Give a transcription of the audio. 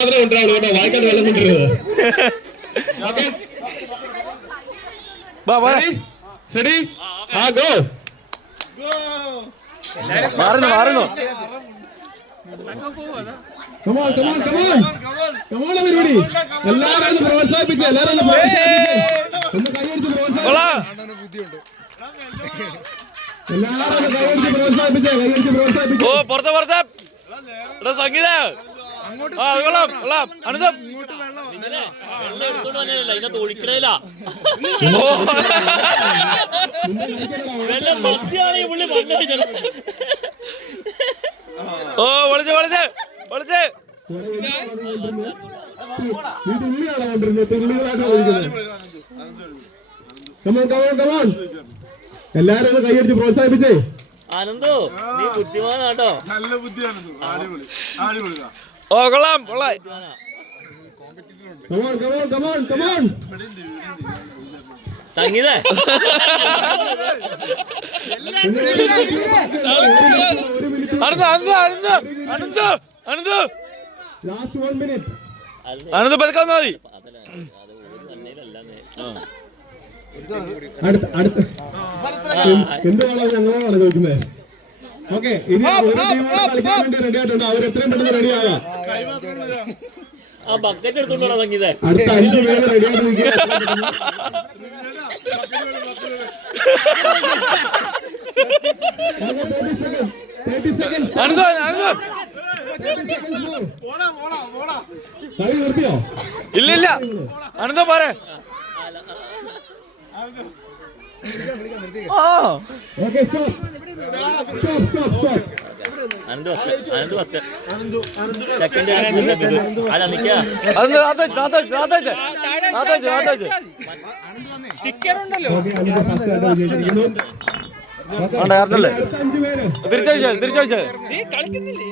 വായിക്കാതെ വെള്ളം കൊണ്ടിരുന്നത്. മാറുന്നു പരിപാടി എല്ലാരും പ്രോത്സാഹിപ്പിച്ച് എല്ലാരും ഒന്ന് കൈയടിച്ച് പ്രോത്സാഹിപ്പിച്ച് ഓ പുറത്ത് സംഗീത ഒഴിക്കണേല ഓ വിളിച്ച് എല്ലാരും ഒന്ന് കൈയടിച്ച് പ്രോത്സാഹിപ്പിച്ചേ. ആനന്ദോ നീ ബുദ്ധിമാനാട്ടോ. നല്ല ബുദ്ധിയാണ്. ഓ കൊള്ളാം സംഗീത അനന്ത് പതുക്കെ വന്നാ മതി. എന്താണ് ഞങ്ങളാണ് ചോദിക്കുന്നത്. ഓക്കെ, ഇനി ഒരു ടീം കളിക്കാൻ വേണ്ടി റെഡി ആയിട്ടുണ്ട്. അവർ എത്രയും പെട്ടെന്ന് റെഡി ആകാം. ആ ബക്കറ്റ് എടുത്തോണ്ടോ സംഗീത. അടുത്ത 5 പേര് റെഡി ആയിട്ട് നിൽക്കുക. ഇല്ല അനന്തോ പോരെ. Okay, stop. അനന്ത് സെക്കൻഡ് അല്ല നിക്ക സ്റ്റിക്കർ ഉണ്ടല്ലോ. തിരിച്ചടിച്ചേ നീ കളിക്കുന്നില്ലേ?